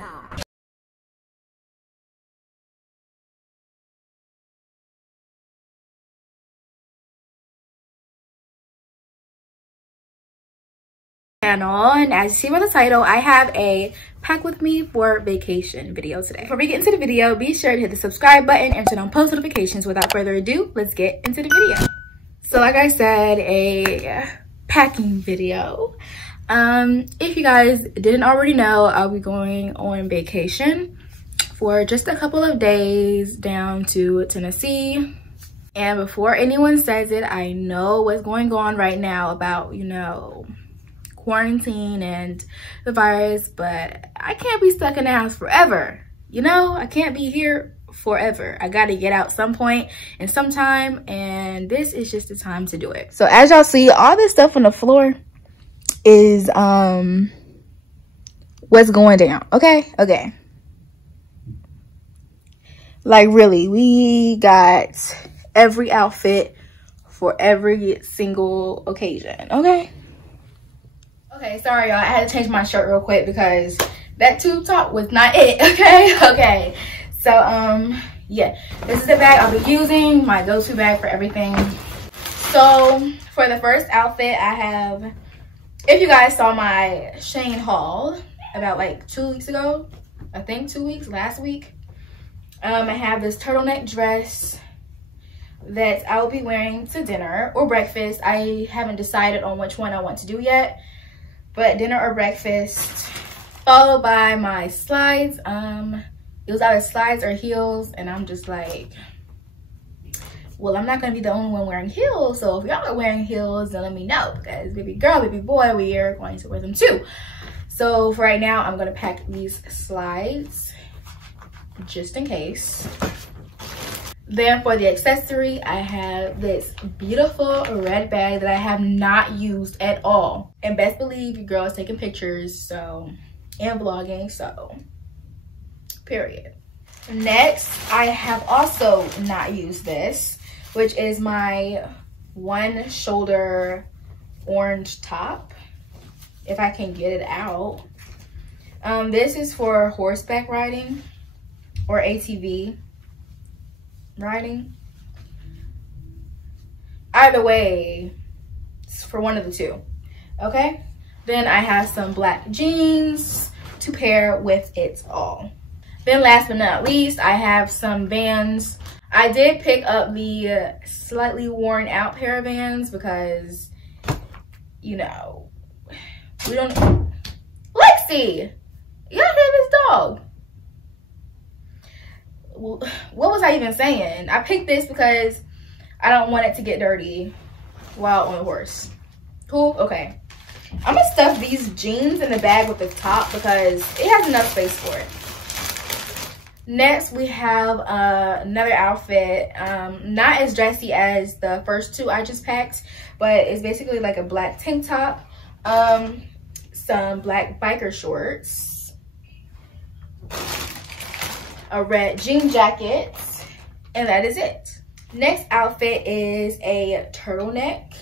now. Channel, and as you see by the title, I have a pack with me for vacation video today. Before we get into the video, be sure to hit the subscribe button and turn on post notifications. Without further ado, let's get into the video. So like I said, a packing video. If you guys didn't already know, I'll be going on vacation for just a couple of days down to Tennessee. And before anyone says it, I know what's going on right now about, you know, quarantine and the virus, but I can't be stuck in the house forever. You know, I can't be here forever. I gotta get out some point and sometime, and this is just the time to do it. So as y'all see, all this stuff on the floor is what's going down. Okay, like really, we got every outfit for every single occasion. Okay, sorry y'all, I had to change my shirt real quick because that tube top was not it. Okay, so yeah, this is the bag I'll be using, my go-to bag for everything. So for the first outfit, I have, if you guys saw my Shane haul about like 2 weeks ago, I think 2 weeks, last week, I have this turtleneck dress that I will be wearing to dinner or breakfast. I haven't decided on which one I want to do yet, but dinner or breakfast, followed by my slides. It was either slides or heels, and I'm just like, well, I'm not gonna be the only one wearing heels, so if y'all are wearing heels, then let me know, because baby girl, baby boy, we are going to wear them too. So for right now, I'm gonna pack these slides just in case. Then for the accessory, I have this beautiful red bag that I have not used at all. And best believe your girl is taking pictures, so, and vlogging, so, period. Next, I have also not used this, which is my one shoulder orange top, if I can get it out. This is for horseback riding or ATV riding. Either way, it's for one of the two. Okay, then I have some black jeans to pair with it all. Then last but not least, I have some Vans. I did pick up the slightly worn out pair of Vans because, you know, we don't, Lexi, you gotta hear this dog. What was I even saying? I picked this because I don't want it to get dirty while on the horse. Cool? Okay. I'm gonna stuff these jeans in the bag with the top because it has enough space for it. Next, we have another outfit. Not as dressy as the first two I just packed, but it's basically like a black tank top, some black biker shorts, a red jean jacket, and that is it. Next outfit is a turtleneck.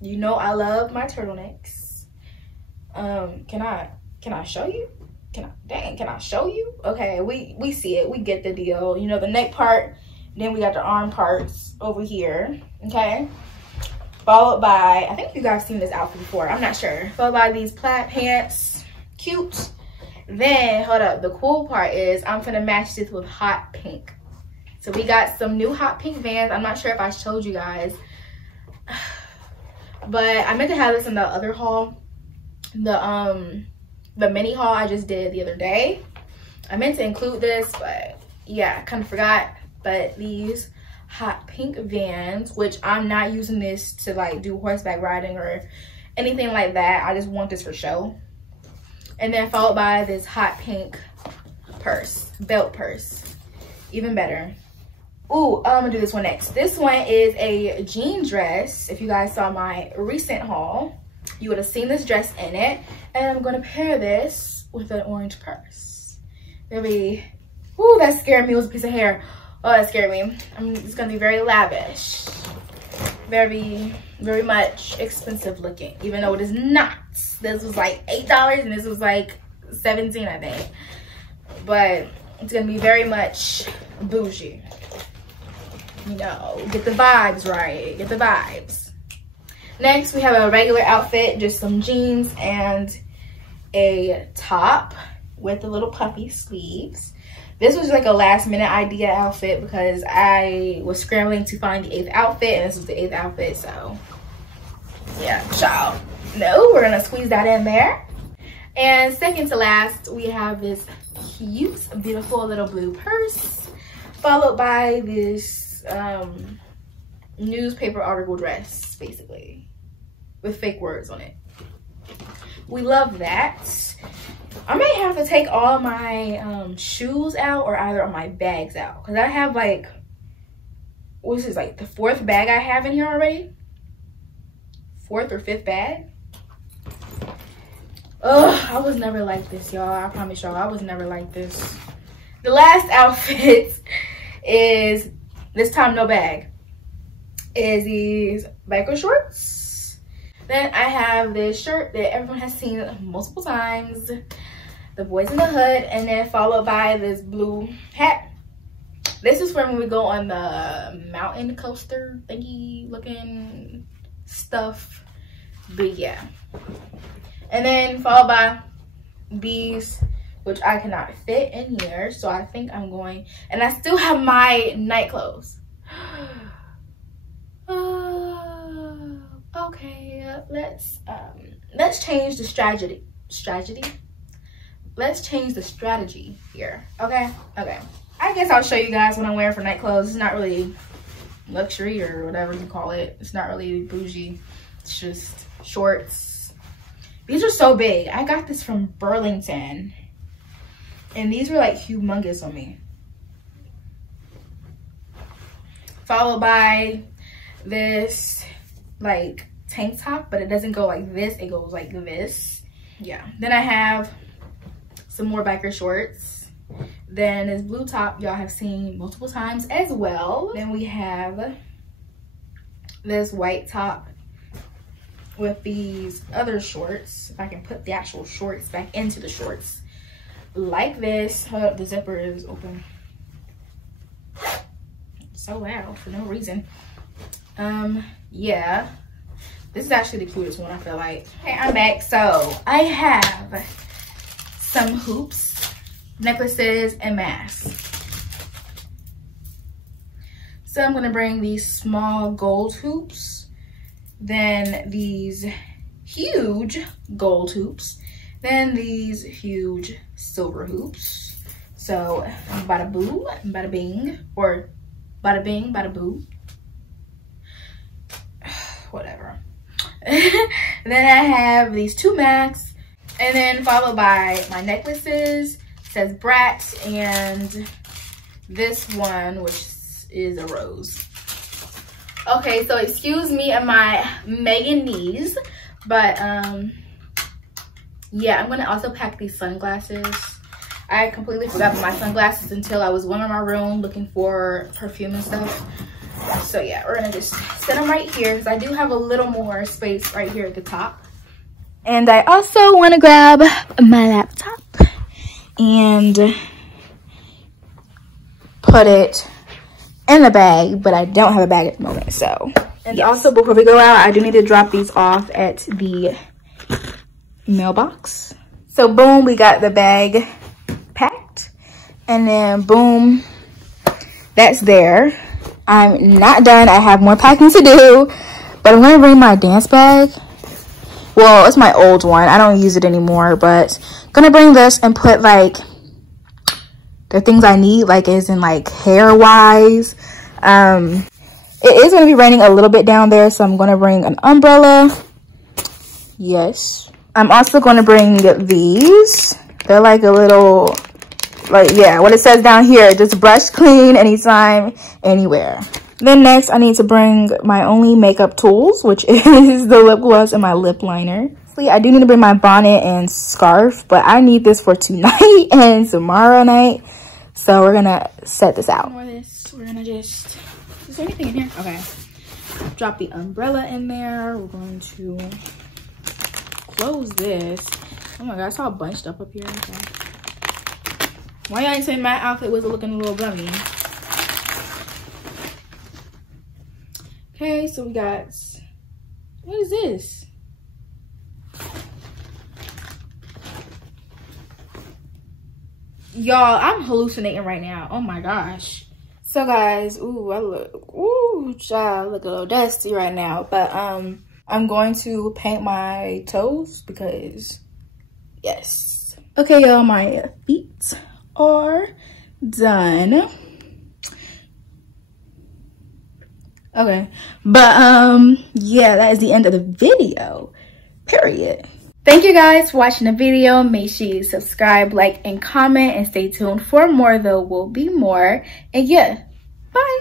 You know I love my turtlenecks. Can I show you? Can I show you? Okay, we see it, we get the deal. You know, the neck part, then we got the arm parts over here, okay? Followed by, I think you guys seen this outfit before, I'm not sure. Followed by these plaid pants, cute. Then, hold up, the cool part is I'm gonna match this with hot pink. So we got some new hot pink Vans. I'm not sure if I showed you guys, but I meant to have this in the other haul, the mini haul I just did the other day. I meant to include this, but yeah, I kind of forgot. But these hot pink Vans, which I'm not using this to like do horseback riding or anything like that. I just want this for show. And then followed by this hot pink purse, belt purse, even better. Ooh, I'm gonna do this one next. This one is a jean dress. If you guys saw my recent haul, you would have seen this dress in it. And I'm gonna pair this with an orange purse. Very, ooh, that scared me. It was a piece of hair. Oh, that scared me. It's gonna be very lavish. Very, very much expensive looking, even though it is not. This was like $8 and this was like $17, I think. but it's gonna be very much bougie. You know, get the vibes right, get the vibes. Next, we have a regular outfit, just some jeans and a top with the little puffy sleeves. This was like a last minute idea outfit because I was scrambling to find the 8th outfit, and this was the 8th outfit, so yeah, child. No, we're gonna squeeze that in there. And second to last, we have this cute, beautiful little blue purse, followed by this newspaper article dress, basically, with fake words on it. We love that. I may have to take all my shoes out or either all my bags out, because I have like, what's this, like the 4th bag I have in here already? 4th or 5th bag? Ugh, I was never like this, y'all. I promise y'all, I was never like this. The last outfit is, this time no bag, is these biker shorts. Then I have this shirt that everyone has seen multiple times, the Boys in the Hood, and then followed by this blue hat. This is for when we go on the mountain coaster thingy looking stuff, but yeah. And then followed by these, which I cannot fit in here, so I think I'm going, and I still have my night clothes. Okay, let's change the strategy. Let's change the strategy here. Okay. I guess I'll show you guys what I'm wearing for night clothes. It's not really luxury or whatever you call it. It's not really bougie. It's just shorts. These are so big. I got this from Burlington, and these were like humongous on me. Followed by this like tank top, but it doesn't go like this, it goes like this. Yeah. Then I have some more biker shorts. Then this blue top y'all have seen multiple times as well. Then we have this white top with these other shorts. If I can put the actual shorts back into the shorts like this. Hold up, the zipper is open. So loud for no reason. Yeah, this is actually the cutest one, I feel like. Okay, I'm back. So I have some hoops, necklaces, and masks. So I'm gonna bring these small gold hoops, then these huge gold hoops, then these huge silver hoops. So bada boo, bada bing, or bada bing, bada boo. Whatever. Then I have these 2 masks, and then followed by my necklaces. It says Brat, and this one, which is a rose. Okay, so excuse me and my Megan knees, but yeah, I'm gonna also pack these sunglasses. I completely forgot about my sunglasses until I was going in my room looking for perfume and stuff. So yeah, we're gonna just set them right here because I do have a little more space right here at the top. And I also want to grab my laptop and put it in the bag, but I don't have a bag at the moment, so. And yes. Also, before we go out, I do need to drop these off at the mailbox. So boom, we got the bag packed, and then boom, that's there. I'm not done. I have more packing to do, but I'm gonna bring my dance bag. Well, it's my old one. I don't use it anymore, but I'm gonna bring this and put like the things I need, like as in like hair wise. It is gonna be raining a little bit down there, so I'm gonna bring an umbrella. Yes. I'm also gonna bring these. They're like a little, like, yeah, what it says down here, just brush clean anytime, anywhere. Then next, I need to bring my only makeup tools, which is the lip gloss and my lip liner. I do need to bring my bonnet and scarf, but I need this for tonight and tomorrow night. So we're gonna set this out. We're gonna just, is there anything in here? Okay. Drop the umbrella in there. We're going to close this. Oh my god, it's all bunched up here. Okay. Why y'all ain't saying my outfit was looking a little bummy? Okay, so we got, what is this? Y'all, I'm hallucinating right now. Oh my gosh. So guys, child, I look a little dusty right now. But I'm going to paint my toes because yes. Okay, y'all, my feet are done. Okay, but yeah, that is the end of the video, period. Thank you guys for watching the video. Make sure you subscribe, like, and comment, and stay tuned for more. There will be more. And yeah, bye.